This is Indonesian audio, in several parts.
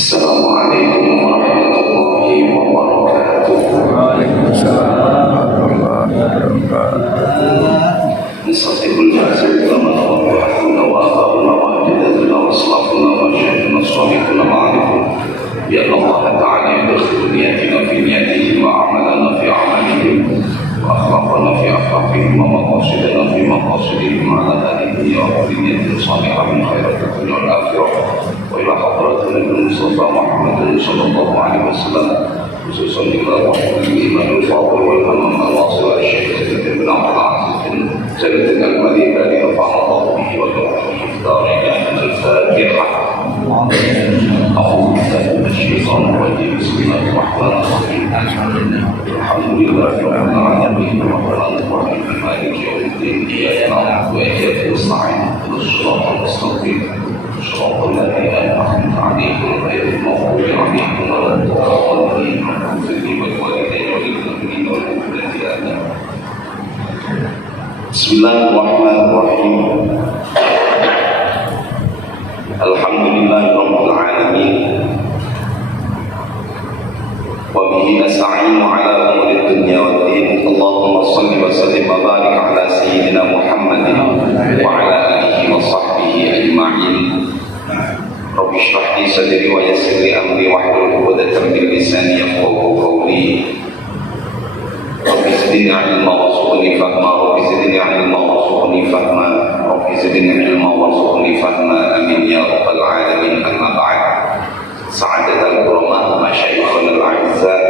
Assalamualaikum warahmatullahi wabarakatuh. Waalaikumsalam warahmatullahi wabarakatuh. Nasta'inul fazil kama nawafuna wa abahuna wa ajdaduna wa aslafuna wa syekhuna salihuna ma'arifun. Ya Allah Ta'ala yudkhilu niyatina fi niyatihim wa amalana fi amalihim wa akhlaqana fi akhlaqihim wa maqasidana fi maqasidihim ala hadhihi wa fi niyatin salihah min khairat dunya wal akhirah. وإلى حضرة المصطفى محمد صلى الله عليه وسلم خصوصا إلى وحده الإمام الفاضل والإمام الواصل الشيخ سيد بن عبد العزيز بن سيد الملك الذي رفع الله به وجهه في الدارين من الفاتحة. أعوذ بالله من الشيطان الرجيم بسم الله الرحمن الرحيم الحمد لله رب العالمين الرحمن الرحيم مالك يوم الدين إياك نعبد وإياك نستعين اهدنا الصراط المستقيم صراط الذين أنعمت عليهم غير المغضوب عليهم ولا الضالين اغفر لي ولوالدي وللمؤمنين والمؤمنات آمين. بسم الله الرحمن الرحيم الحمد لله رب العالمين وبه نستعين على أمور الدنيا والدين اللهم صل وسلم وبارك على سيدنا محمد وعلى آله وصحبه أجمعين. رب اشرح لي صدري ويسر لي أمري واحلل عقدة من لساني يفقهوا قولي. رب زدني علما وارزقني فهما رب زدني علما وارزقني فهما رب زدني علما وارزقني فهما آمين يا رب العالمين. أما بعد سعادة الكرماء مشايخنا الأعزاء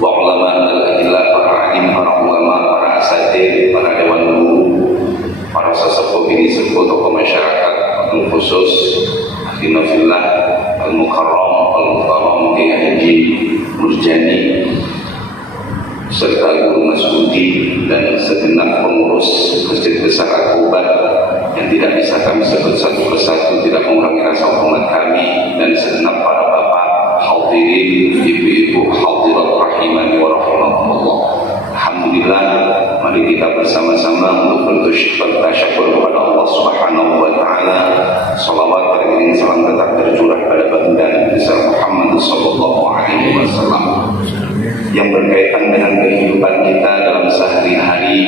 وعلماء الأجلاء para alim, para ulama, para asatidz, para dewan guru, para sesepuh bini sepuh tokoh masyarakat, khusus Akhilafillah Al-Mukarram Al-Mukarram Kiai Haji Murjani serta Guru Masudi dan segenap pengurus Masjid Besar Al-Qubat yang tidak bisa kami sebut satu persatu, tidak mengurangi rasa hormat kami, dan segenap para bapak hadirin, ibu-ibu hadirat rahimani wa rahimakumullah. Alhamdulillah, mari kita bersama-sama untuk bertasyukur kepada Allah Subhanahu wa taala. Shalawat dan salam tetap tercurah pada baginda Nabi Muhammad sallallahu alaihi wasallam yang berkaitan dengan kehidupan kita dalam sehari-hari,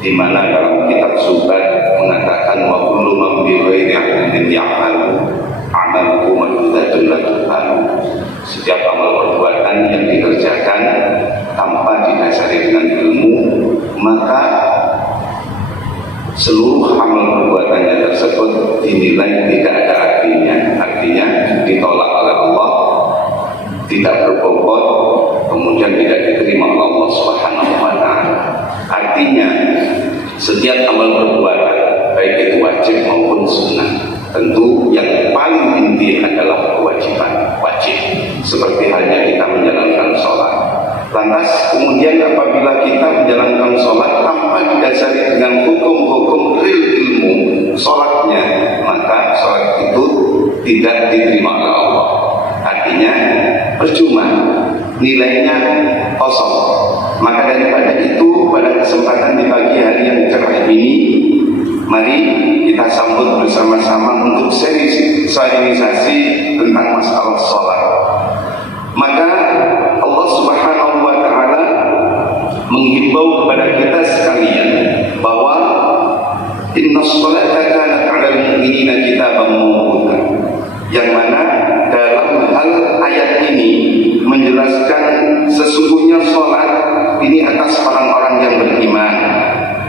di mana dalam kitab Zubat mengatakan wa kullu man bi ghairi 'ilmin ya'malu 'amaluhu madhudatun lahu. Setiap amal perbuatan yang dikerjakan tanpa didasari dengan ilmu, maka seluruh amal perbuatannya tersebut dinilai tidak ada artinya ditolak oleh Allah, tidak berbobot, kemudian tidak diterima oleh Allah Subhanahu wa taala. Artinya setiap amal perbuatan baik itu wajib maupun sunnah, tentu yang paling inti adalah kewajiban, wajib, seperti halnya kita menjalankan sholat. Lantas kemudian apabila kita menjalankan sholat tanpa didasari dengan hukum-hukum ilmu sholatnya, maka sholat itu tidak diterima oleh Allah. Artinya percuma, nilainya kosong. Maka daripada itu, pada kesempatan di pagi hari yang cerah ini, mari kita sambut bersama-sama untuk sterilisasi tentang masalah sholat. Maka Allah Subhanahu wa taala menghimbau kepada kita sekalian bahwa innas sholata kanat 'alal mu'minina kitaban mawquta, yang mana dalam hal ayat ini menjelaskan sesungguhnya sholat ini atas orang-orang yang beriman,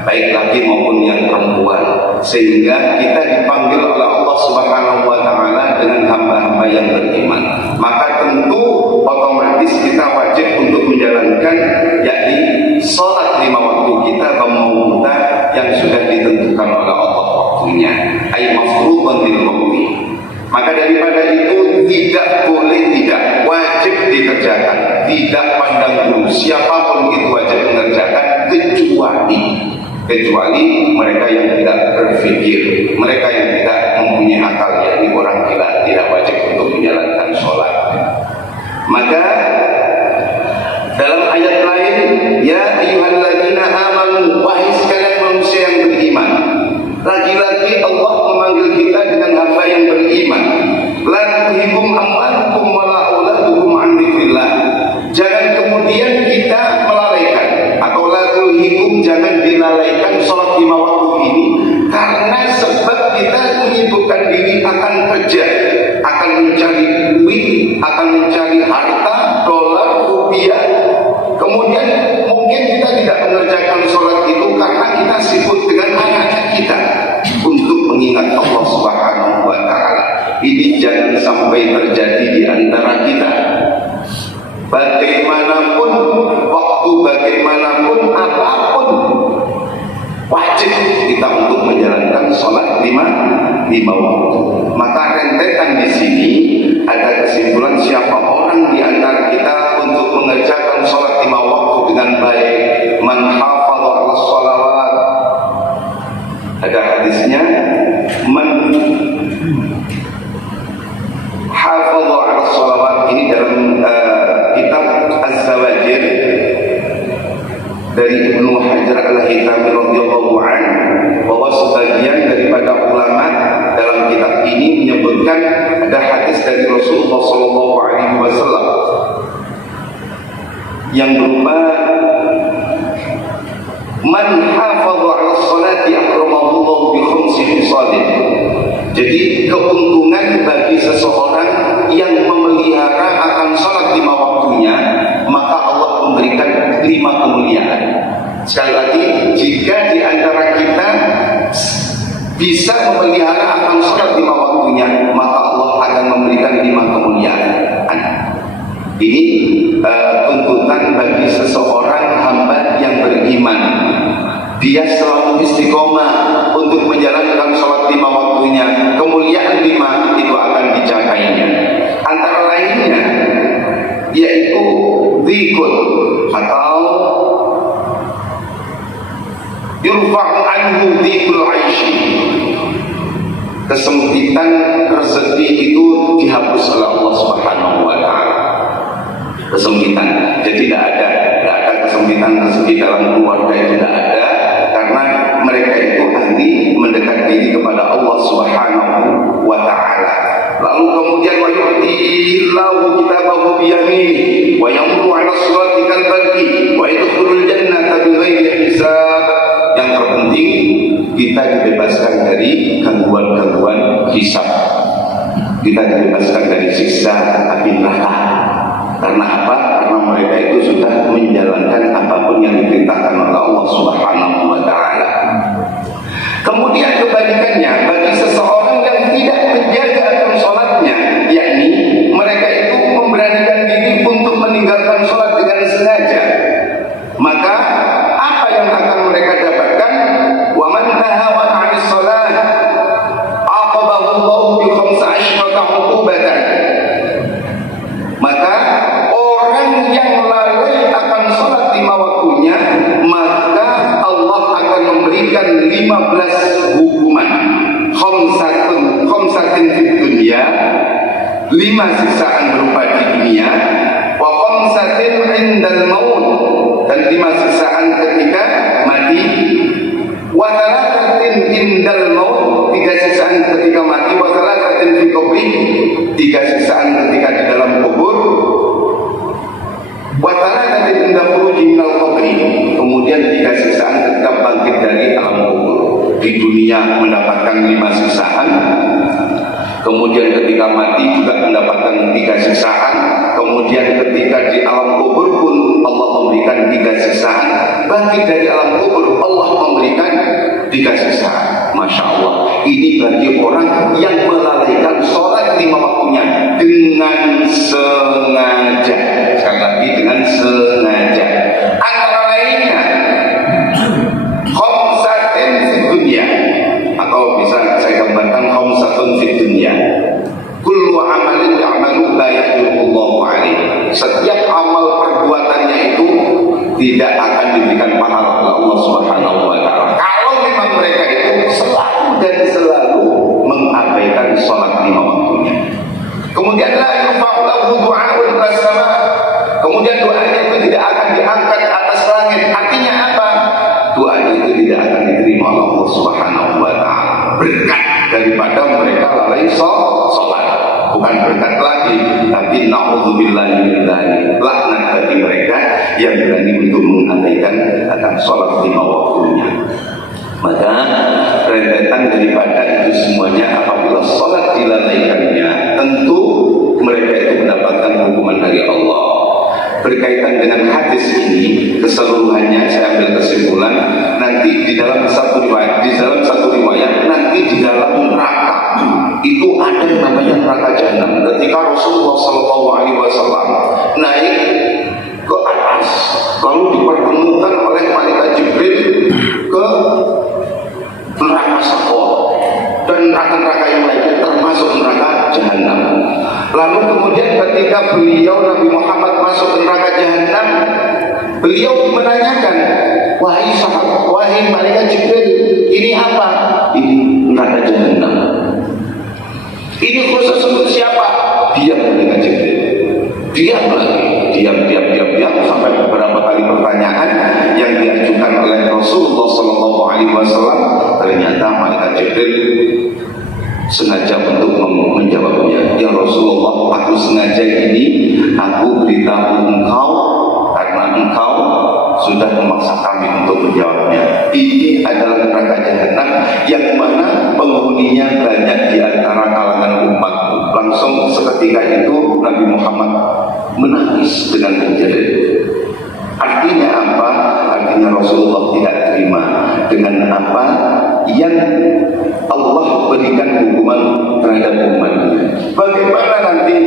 baik laki maupun yang perempuan, sehingga kita dipanggil oleh Allah Subhanahu wa taala dengan hamba-hamba yang beriman. Maka tentu otomatis kita wajib untuk menjalankan yakni sholat 5 waktu kita mawquta yang sudah ditentukan oleh Allah waktunya, ay mafruḍan bil waqti. Maka daripada itu tidak boleh, tidak wajib dikerjakan, tidak pandang bulu, siapapun itu wajib mengerjakan kecuali mereka yang tidak berpikir, mereka yang tidak mempunyai akal, yakni orang gila, tidak wajib untuk menjalankan sholat. Maka dalam ayat lain, ya ayyuhalladzina amanu, wahai sekalian manusia yang beriman, lagi-lagi Allah memanggil kita dengan hamba yang beriman. La tuhibum kerja, akan mencari duit, akan mencari harta, dolar, rupiah. Kemudian mungkin kita tidak mengerjakan sholat itu karena kita sibuk dengan anak-anak kita untuk mengingat Allah Subhanahu wa Ta'ala. Ini jangan sampai terjadi di antara kita. Bagaimanapun waktu, bagaimanapun apapun, wajib kita untuk menjalankan sholat lima waktu. Maka rentetan di sini ada kesimpulan, siapa orang di antara kita untuk mengerjakan sholat lima waktu dengan baik, man hafadha 'ala sholawat. Ada hadisnya, man hafadha 'ala sholawat. Ini dalam kitab Az-Zawajir dari Ibnu Hajar Al-Haytami radhiyallahu anhu, bahwa sebagian daripada ulama dalam kitab ini menyebutkan ada hadis dari Rasulullah sallallahu alaihi wasallam yang berupa man hafadha 'ala sholati akramallahu bi khamsi khisalin. Jadi keuntungan bagi seseorang yang memelihara akan sholat lima waktunya, maka Allah memberikan 5 kemuliaan. Sekali lagi, jika di antara kita bisa memelihara akan sholat lima waktunya, maka Allah akan memberikan 5 kemuliaan. Ini tuntutan bagi seseorang hamba yang beriman. Dia selalu istiqomah untuk menjalankan sholat lima waktunya, kemuliaan 5 itu akan dicapainya. Antara lainnya yaitu dzikr atau yurfa'u anhu dzikrul 'aisy. Kesempitan rezeki itu dihapus oleh Allah Subhanahu wa Ta'ala. Kesempitan, jadi tidak ada kesempitan rezeki dalam keluarga, itu tidak ada, karena mereka itu ahli mendekat diri kepada Allah Subhanahu wa Ta'ala. Lalu kemudian wa yu'tillahu kitabahu biyamini wa yamuru 'ala sirati kal barqi wa yadkhulul jannata bighairi hisab. Yang terpenting kita dibebaskan dari gangguan-gangguan hisab. Kita dibebaskan dari siksa api neraka. Karena apa? Karena mereka itu sudah menjalankan apapun yang diperintahkan oleh Allah Subhanahu wa Ta'ala. Kemudian kebalikannya, bagi seseorang yang tidak menjaga akan sholatnya, yakni mereka itu memberanikan diri untuk meninggalkan sholat dengan sengaja, maka apa yang akan mereka dapatkan? Wa man tahawana 'anis sholat aqabahu Allahu bi 15 'uqubatan. Maka orang yang lalai akan sholat lima waktunya, maka Allah akan memberikan 15 hukuman. Khamsatin fid dunya, 5 siksaan berupa di dunia, wa khamsatin indal maut, dan 5 siksaan ketika mati, wa thalathatin indal maut, 3 siksaan ketika mati, wa thalathatin fi qabri, 3 siksaan ketika di dalam kubur, wa thalathatin inda khuruji minal qabri, kemudian 3 siksaan ketika bangkit dari alam kubur. Di dunia mendapatkan 5 siksaan, kemudian ketika mati juga mendapatkan 3 siksaan, kemudian ketika di alam kubur pun Allah memberikan 3 siksaan, bangkit dari alam kubur Allah memberikan 3 siksaan. Masya Allah, ini bagi orang yang melalaikan sholat 5 waktunya dengan sengaja. Sekali lagi, dengan sengaja. Antara lainnya khamsatin fid dunya, atau bisa saya gambarkan khamsatun fid dunya. Kullu amalin ya'malu la yaqulullahu alaihi. Setiap amal perbuatannya itu tidak akan diberikan pahala oleh Allah Subhanahu wa Ta'ala kalau memang mereka itu selalu dan selalu mengabaikan sholat 5 waktunya. Kemudian la yurfa'u lahu du'a'un ila sama. Kemudian doanya itu tidak akan diangkat ke atas langit. Artinya apa? Doanya itu tidak akan diterima oleh Allah Subhanahu wa Ta'ala. Berkat daripada mereka lalai sholat. Bukan berkat lagi, tapi na'udzubillahi min dzalik, laknat bagi mereka yang berani untuk mengabaikan akan sholat 5 waktunya. Maka rentetan daripada itu semuanya, apabila sholat dilalaikan berkaitan dengan hadis ini keseluruhannya, saya ambil kesimpulan nanti di dalam satu riwayat nanti di dalam neraka itu ada yang namanya neraka jahanam. Ketika Rasulullah SAW naik ke atas lalu dipertemukan oleh malaikat Jibril ke neraka Sakor dan neraka-neraka yang lainnya termasuk neraka jahanam. Lalu kemudian ketika beliau Nabi Muhammad masuk ke neraka jahanam, beliau menanyakan, wahai malaikat Jibril, ini apa? Ini neraka jahanam. Ini khusus untuk siapa? Diam malaikat Jibril. Diam lagi, diam sampai beberapa kali pertanyaan yang diajukan oleh Rasulullah SAW. Ternyata malaikat Jibril sengaja untuk menjawabnya. Ya Rasulullah, aku sengaja ini aku beritahu engkau karena engkau sudah memaksa kami untuk menjawabnya. Ini adalah neraka jahanam yang mana penghuninya banyak di antara kalangan umatku. Langsung seketika itu Nabi Muhammad menangis dengan menjerit. Artinya apa? Artinya Rasulullah tidak terima dengan apa yang Allah berikan hukuman terhadap umatnya. Bagaimana nanti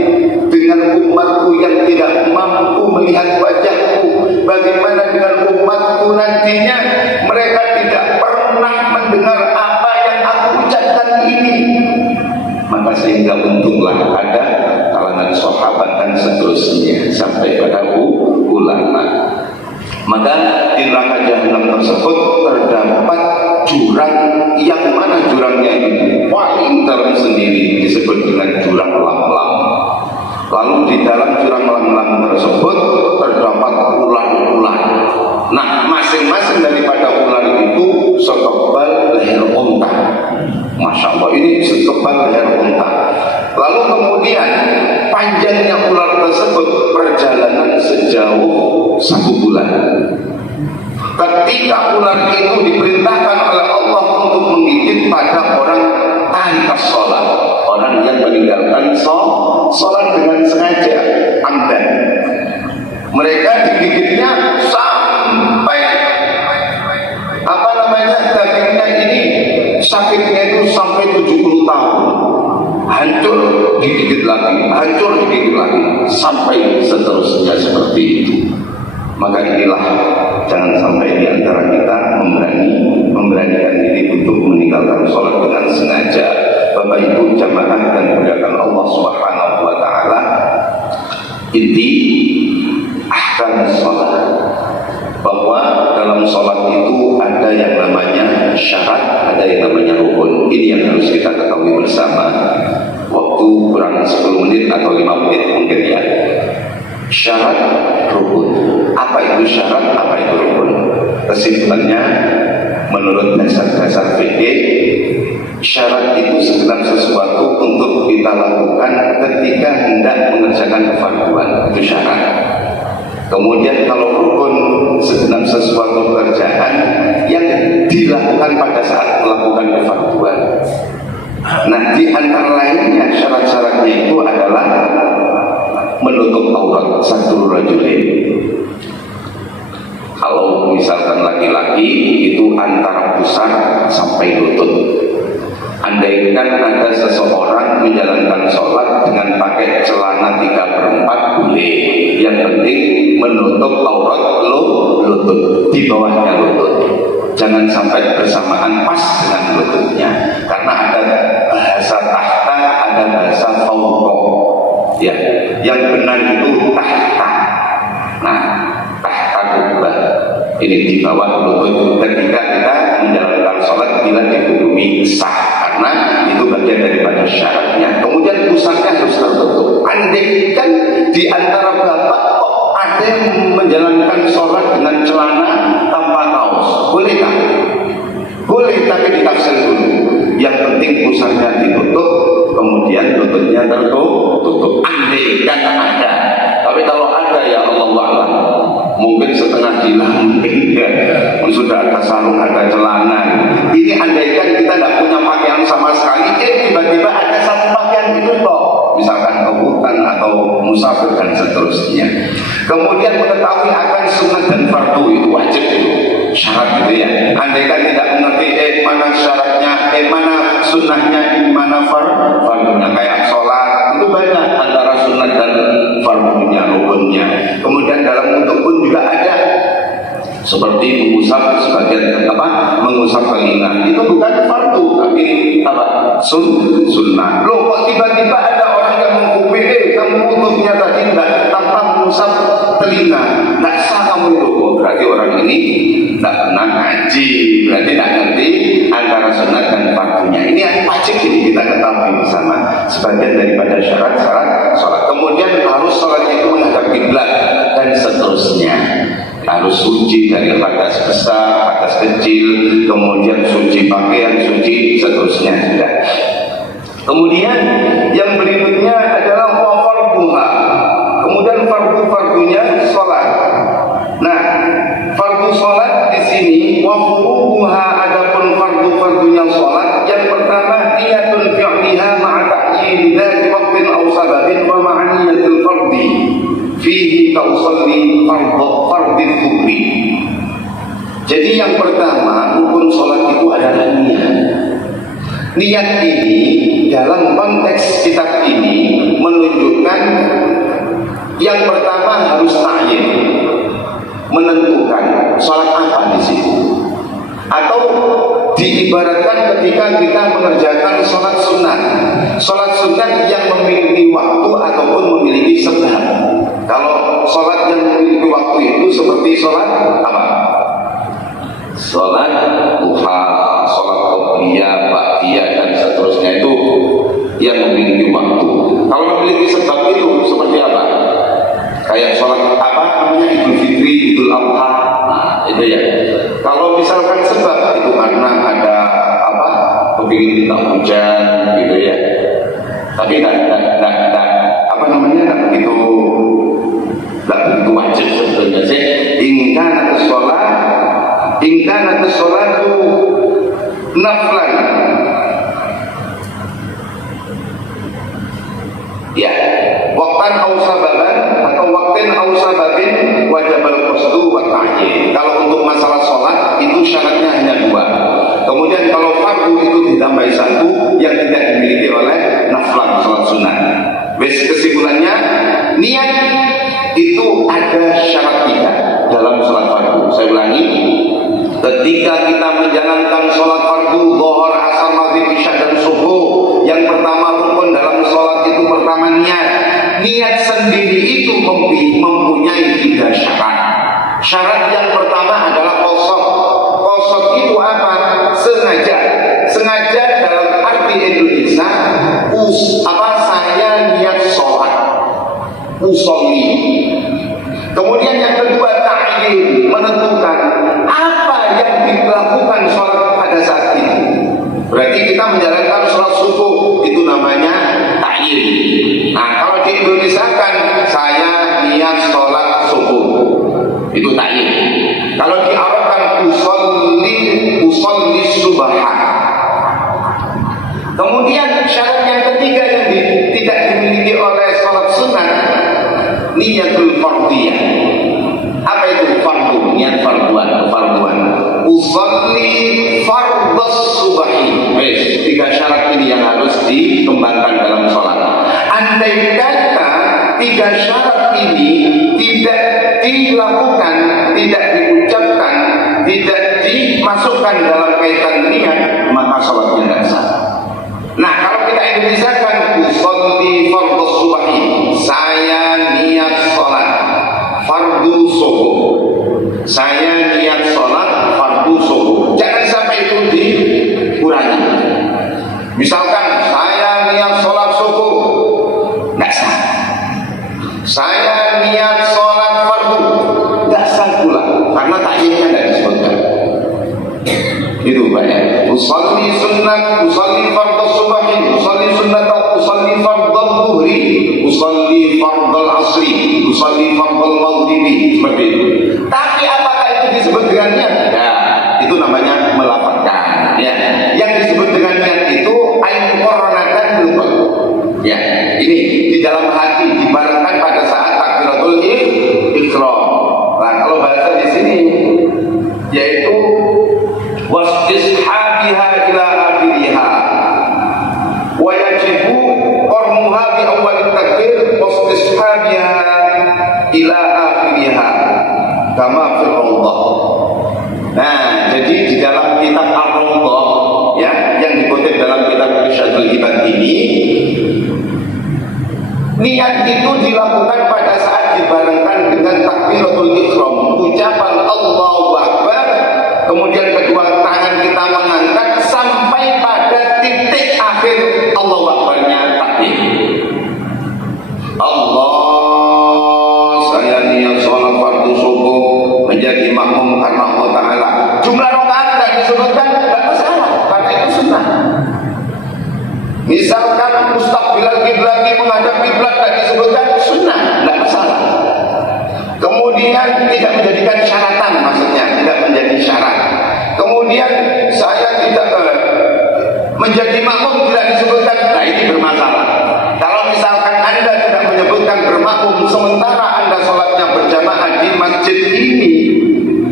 dengan umatku yang tidak mampu melihat wajahku? Bagaimana dengan umatku nantinya mereka tidak pernah mendengar apa yang aku ucapkan ini? Maka sehingga untunglah ada kalangan sahabat dan seterusnya sampai pada ulama. Maka di neraka jahanam tersebut terdapat jurang yang mana jurangnya itu paling dalam sendiri disebut dengan jurang lam-lam. Lalu di dalam jurang lam-lam tersebut terdapat ular-ular. Nah, masing-masing daripada ular itu sekebal leher unta. Masya Allah, ini sekebal leher unta. Lalu kemudian panjangnya ular tersebut perjalanan sejauh 1 bulan. Ketika ular itu diperintahkan oleh Allah untuk menggigit pada orang tarikas sholat, orang yang meninggalkan sholat dengan sengaja, amdan, mereka digigitnya sampai dagingnya ini sakitnya itu sampai 70 tahun. Hancur digigit lagi, hancur digigit lagi, sampai seterusnya seperti itu. Maka inilah, jangan sampai di antara kita memberanikan diri untuk meninggalkan sholat dengan sengaja. Bapak Ibu jamaah dan muliakan Allah Subhanahu wa taala, inti ahkam sholat, bahwa dalam sholat itu ada yang namanya syarat, ada yang namanya rukun. Ini yang harus kita ketahui bersama. Waktu kurang 10 menit atau 5 menit mungkin ya. Syarat, rukun. Apa itu syarat, apa itu rukun? Kesimpulannya, menurut dasar-dasar fikih, syarat itu segenap sesuatu untuk kita lakukan ketika hendak mengerjakan kefarduan. Itu syarat. Kemudian kalau rukun, segenap sesuatu pekerjaan yang dilakukan pada saat melakukan kefarduan. Nah, di antara lainnya syarat-syaratnya itu adalah menutup aurat satu rajulin. Kalau misalkan laki-laki itu antara pusar sampai lutut. Andaikan ada seseorang menjalankan sholat dengan pakai celana 3/4 boleh. Yang penting menutup aurat lutut, di bawahnya lutut. Jangan sampai bersamaan pas dengan lututnya. Karena ada bahasa tahta, ada bahasa fauqa. Ya, yang benar itu tahta. Nah, tahta kubah ini di bawah lutut ketika kita menjalankan sholat bila dihukumi sah, karena itu bagian daripada syaratnya. Kemudian pusatnya harus tertutup. Andaikan di antara bapak kok ada yang menjalankan sholat dengan celana tanpa kaos, boleh tak? Boleh, tapi ditafsir dulu. Yang penting pusatnya ditutup, kemudian lututnya tertutup. Andaikan ada. Tapi kalau ada, ya Allah, mungkin setengah hilang, mungkin ya, sudah ada sarung, ada celana. Ini andaikan kita tidak punya pakaian sama sekali, tiba-tiba ada satu pakaian itu kok, misalkan ke hutan atau musafir dan seterusnya. Kemudian mengetahui akan sunnah dan fardu itu wajib itu syarat gitu ya. Andaikan tidak mengerti mana syaratnya, mana sunnahnya, mana fardunya, kayak sholat itu banyak antara sunnah dan fardunya, rukunnya. Kemudian dalam untuk pun juga ada seperti mengusap sebagian mengusap telinga itu bukan fardu tapi sunnah. Loh kok tiba-tiba ada orang yang mengkupi kamu wudhunya tadi enggak tanpa mengusap telinga, enggak sah kamu itu. Berarti orang ini enggak pernah ngaji, berarti enggak ngerti antara sunnah dan fardunya. Ini yang wajib ini kita ketahui bersama sebagian daripada syarat-syarat sholat. Kemudian harus sholatnya itu menghadap kiblat dan seterusnya. Harus suci dari hadas besar, hadas kecil, kemudian suci pakaian, suci seterusnya sudah. Kemudian yang berikutnya adalah farduha. Kemudian fardunya sholat. Nah, fardu sholat di sini wafuruha, adapun fardunya sholat. Yang pertama niyatun fi'liha ma'a ta'yin dzati waqtin aw sababin wa ma'aniyatul fardi fihi kausalli fardhu dhuhri. Jadi yang pertama rukun sholat itu adalah niat. Niat ini dalam konteks kitab ini menunjukkan yang pertama harus ta'yin, menentukan sholat apa di situ. Atau diibaratkan ketika kita mengerjakan sholat sunnah. Sholat sunnah yang memiliki waktu ataupun memiliki sebab. Kalau sholat yang memiliki waktu itu seperti sholat apa? Sholat duha, sholat qobliyah, ba'diyah dan seterusnya itu yang memiliki waktu. Kalau memiliki sebab itu seperti apa? Kayak sholat apa namanya, Idul Fitri, Idul Adha, nah itu ya. Kalau misalkan sebab itu karena ada apa, kepingin minta hujan gitu ya. Tapi tidak apa namanya, tidak begitu wajib sebetulnya sih. Ingkana sholatu naflan. Ya, waktan au sababan atau waktin au sababin wajibal qasdu wa ta'yin. Kalau untuk masalah sholat itu syaratnya hanya dua. Kemudian kalau fardu itu ditambahi satu yang tidak dimiliki oleh naflan, sholat sunnah. Kesimpulannya niat itu ada syarat tiga dalam sholat fardu. Saya ulangi, ketika kita menjalankan sholat fardu zuhur, asar, maghrib, isya dan subuh, yang pertama rukun dalam sholat itu pertama niat. Niat sendiri itu mempunyai tiga syarat. Syarat yang pertama adalah qasad. Qasad itu apa? Sengaja dalam arti Indonesia saya niat sholat usolli. Kemudian yang kedua ta'yin, menentukan apa yang dilakukan sholat pada saat itu. Berarti kita menjalankan sholat subuh itu namanya ta'yin. Nah kalau di Indonesia kan saya niat sholat subuh itu ta'yin. Kalau di Arab kan usolli subahan. Kemudian syarat yang ketiga yang tidak dimiliki oleh sholat sunnah, niyatul fardiyah. Apa itu fardu? Niat farduan. Usolli fardhas subahi. Tiga syarat ini yang harus dikembangkan dalam sholat. Andai kata tiga syarat ini tidak dilakukan, tidak diucapkan, tidak dimasukkan dalam kaitan niat, maka sholatnya tidak sah. Nah kalau kita Indonesia kan usolli fardhas subahi, saya niat sholat fardu subuh, saya niat sholat fardu subuh. Jangan sampai itu dikurangi. Misalkan saya niat sholat subuh, nggak sah. Saya niat sholat fardu, nggak sah pula, karena takyinnya nggak disebutkan. Itu banyak. Usolli sunnah, usolli fardhas subahi, usolli sunnah, usolli fardhal dhuhri, usolli fardhal asri, usolli fardhal maghribi, seperti itu. Tapi apakah itu disebut dengan niat? Ya, itu namanya melafazkan. Ya, yang disebut dengan niat itu ain qarnatan bil qalb. Ya, ini di dalam hati dibarengkan biha ila akhiriha kama fil Rawdah. Nah, jadi di dalam kitab Ar-Rawdah ya, yang dikutip dalam kitab Irsyadul Ibad ini, niat itu dilakukan pada saat dibarengkan dengan takbiratul ihram, ucapan Allahu Akbar, kemudian kedua tangan kita mengangkat sampai pada titik akhir Allahu Akbarnya takbir. Allah, saya niat sholat fardu subuh menjadi makmum karena Allah Ta'ala. Jumlah rakaat tidak disebutkan, tidak masalah, karena itu sunnah. Misalkan mustaqbilal kiblat menghadap kiblat tidak disebutkan, sunnah, tidak masalah. Kemudian tidak menjadikan syaratan, maksudnya tidak menjadi syarat. Kemudian saya tidak menjadi makmum tidak disebutkan, nah ini bermasalah. Kalau misalkan Anda tidak menyebutkan bermakmum sementara Anda sholatnya berjamaah di masjid ini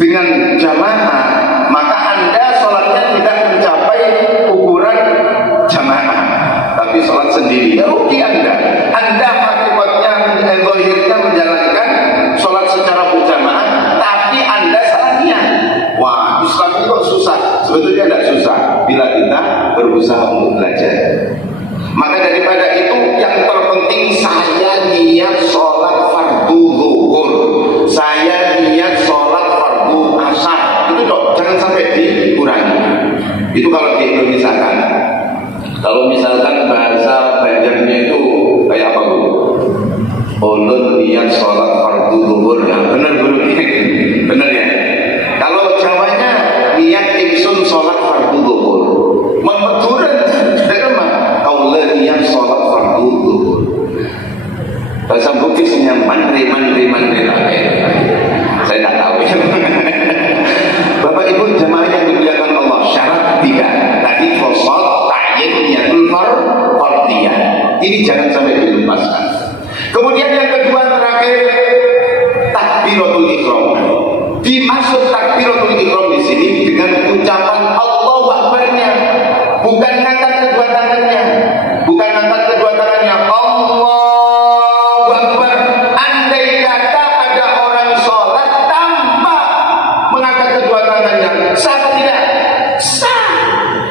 dengan jamaah, maka Anda sholatnya tidak mencapai ukuran jamaah, tapi sholat sendiri, ya rugi Anda. Anda hakikatnya zahirnya menjalankan sholat secara berjamaah, tapi Anda salah niat. Wah, Islam itu kok susah? Sebetulnya tidak susah bila kita berusaha untuk belajar. Maka daripada itu yang terpenting saya niat sholat fardu zuhur, saya niat sholat fardu asar. Itu dok, jangan sampai dikurangi. Itu kalau di Indonesia kan. Kalau misalkan bahasa Banjarnya itu kayak apa bu? Ulun niat sholat fardu zuhur, ya benar benar, benar ya. Kalau Jawanya niat ingsun sholat fardu zuhur, membetulan derma. Kaulah niat sholat fardu zuhur. Bahasa Bugisnya mandri saya tak tahu ya. Bapak Ibu jemaah yang dimuliakan Allah, syarat 3 tadi fasal ta'yin niyatul fardiyah. Ini jangan sampai dilepaskan. Kemudian yang kedua terakhir, takbiratul ihram. Dimaksud takbiratul ihram di sini dengan ucapan Allahu Akbar-nya, bukan ngangkat kedua tangannya, bukan ngangkat kedua tangannya. Allahu Akbar. Andai kata ada orang sholat tanpa mengangkat kedua tangannya, sah atau tidak? Sah,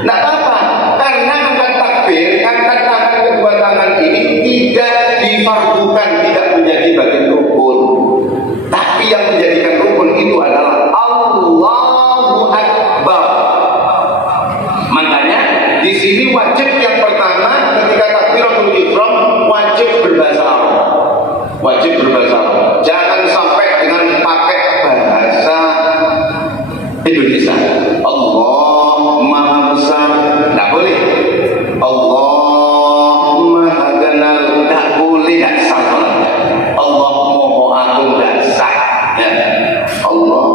tidak apa-apa. Karena angkat takbir, angkat tangan kedua tangan ini tidak difardukan, tidak menjadi bagian rukun. Tapi yang menjadikan rukun itu adalah Allahu Akbar. Makanya di sini wajib yang pertama ketika takbiratul ihram wajib berbahasa Arab. Wajib berbahasa Arab. Jangan sampai dengan pakai bahasa Indonesia. Allah Maha Besar, tidak boleh. Allah Maha Ganal, tidak boleh, tidak sah. Allah Maha Agung, tidak sah. Ya. Allah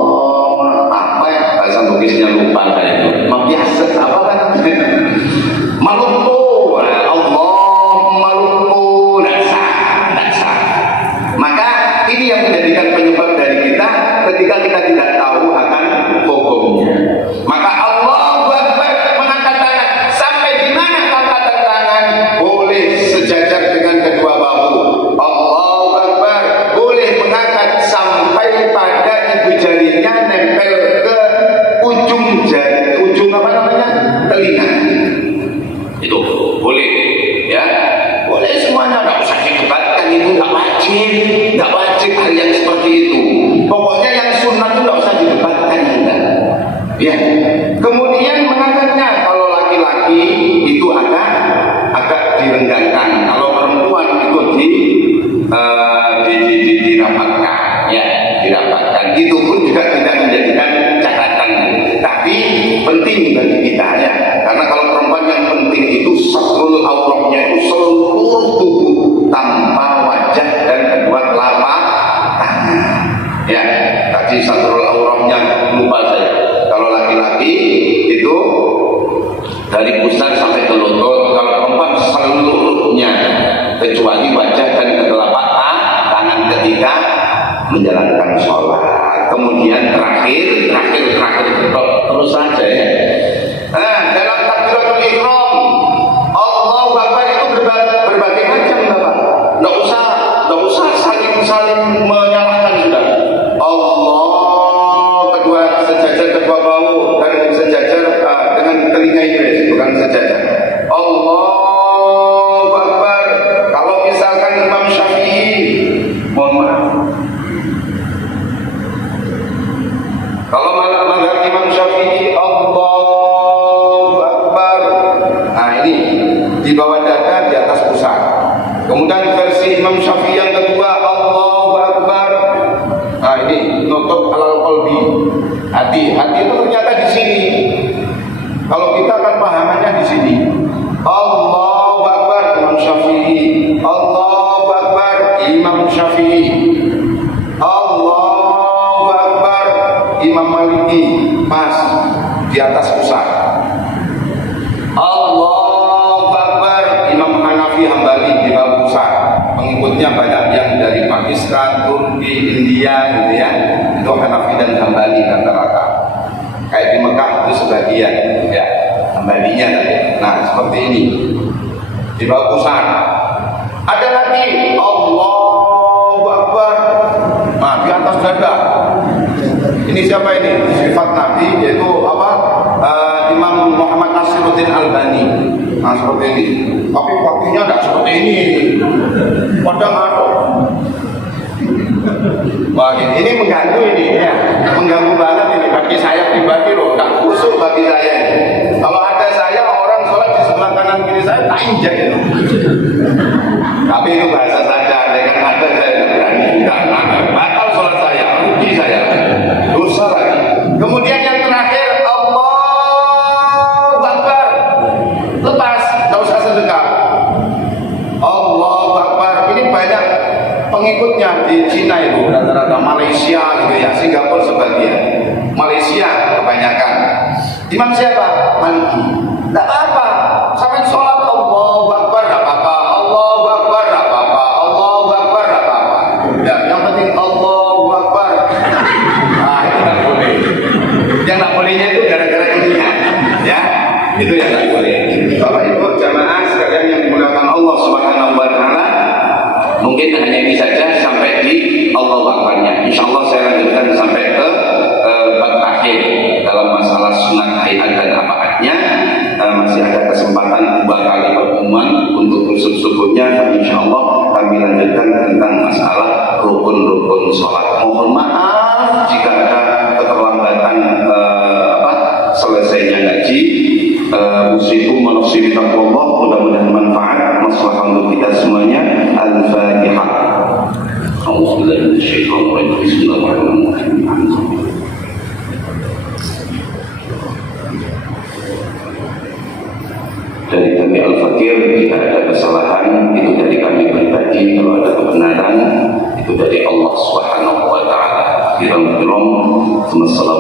apa ya bahasa Bugisnya lupa saya itu. Biasa apa kan? Malumpu. Allah malumpu, tidak sah, tidak sah. Maka ini yang menjadikan penyebab dari kita ketika kita tidak tahu akan hukumnya. Maka Allahu Akbar, mengangkat tangan sampai di mana angkatan tangan? Boleh sejajar dengan kedua bahu. Allahu Akbar, boleh mengangkat sampai pada ibu jarinya nempel ke ujung jari, ujung apa namanya? Telinga. Itu boleh, ya. Boleh semuanya, tidak usah didebatkan, itu tidak wajib, tidak wajib hal yang seperti itu. Pokoknya yang sunnah itu tidak usah didebatkan, ya. Kemudian mengangkatnya, kalau laki-laki itu agak direnggangkan, kalau perempuan itu dirapatkan, ya, dirapatkan. Itu pun juga tidak menjadikan catatan, tapi penting bagi kita, ya. Karena kalau perempuan yang penting itu satrul auratnya itu seluruh tubuh tanpa wajah dan kedua telapak tangan. Ya, tadi satrul auratnya lupa saya. Kalau laki-laki itu dari pusar sampai ke lutut, kalau perempuan seluruhnya kecuali wajah dan telapak tangan ketika menjalankan sholat. Kemudian terakhir terus saja, ya. Nah, dalam takbiratul ihram Allahu Akbar itu berbagai macam, Bapak. Enggak usah Imam Syafi'i, mohon maaf. Kalau mazhab Imam Syafi'i, Allahu Akbar. Nah ini di bawah dada, di atas pusat. Kemudian versi Imam Syafi'i yang kedua, Allahu Akbar. Nah ini nutup alal qalbi. Hati itu ternyata di sini. Kalau kita kan pahamannya di sini. Allahu Akbar Imam Syafi'i. Allahu Akbar Imam Syafi'i. Allahu Akbar Imam Maliki. Mas di atas pusat. Allahu Akbar Imam Hanafi Hambali di bawah pusat. Pengikutnya banyak yang dari Pakistan, Turki, India gitu ya. Itu Hanafi dan Hambali rata-rata. Kayak di Mekah itu sebagian ya, Hambalinya tadi. Nah seperti ini di bawah pusat. Ada lagi Allahu Akbar. Nah di atas dada. Ini siapa ini? Sifat Nabi, yaitu apa? Imam Muhammad Nasiruddin Albani. Nah seperti ini. Tapi waktunya tidak seperti ini. Padang ada. Wah ini mengganggu ini ya, mengganggu banget ini bagi saya pribadi loh, tak khusus bagi saya. Kalau ada saya orang sholat di sebelah kanan kiri saya tak injak itu. Tapi itu bahasa saja, dengan ada saya tidak berani, tidak batal sholat saya, rugi saya, dosa lagi. Kemudian yang terakhir Allahu Akbar, lepas, tak usah sedekah. Allahu Akbar, ini banyak pengikutnya di Cina itu, rata-rata Malaysia gitu ya, Singapura sebagian, Malaysia kebanyakan. Imam siapa? Maliki. Tidak apa-apa, sampai sholat Allahu Akbar tidak apa-apa, Allahu Akbar tidak apa-apa, Allahu Akbar tidak apa-apa. Ya, yang penting Allahu Akbar. Nah, itu tidak boleh. Yang tidak bolehnya itu gara-gara ininya, ya, itu yang tidak boleh. Bapak Ibu jamaah sekalian yang dimuliakan Allah Subhanahu Wa Taala. Mungkin hanya ini saja sampai di Allahu Akbar-nya. Insya Allah saya lanjutkan sampai ke bab akhir dalam masalah sunat hayat dan apaatnya. Masih ada kesempatan 2 kali pertemuan untuk usul-usulnya. Dan insya Allah kami lanjutkan tentang masalah rukun-rukun sholat. Mohon maaf jika ada keterlambatan selesainya ngaji. Usikum wa nafsi bitaqwallah, mudah-mudahan manfaat maslahah untuk kita semuanya. Al-Fatihah. Alhamdulillah minasyaitonir rajim. Bismillahirrahmanirrahim. Dari kami Al-Fakir, jika ada kesalahan itu dari kami pribadi, kalau ada kebenaran itu dari Allah Subhanahu wa taala. Assalamualaikum warahmatullahi wabarakatuh.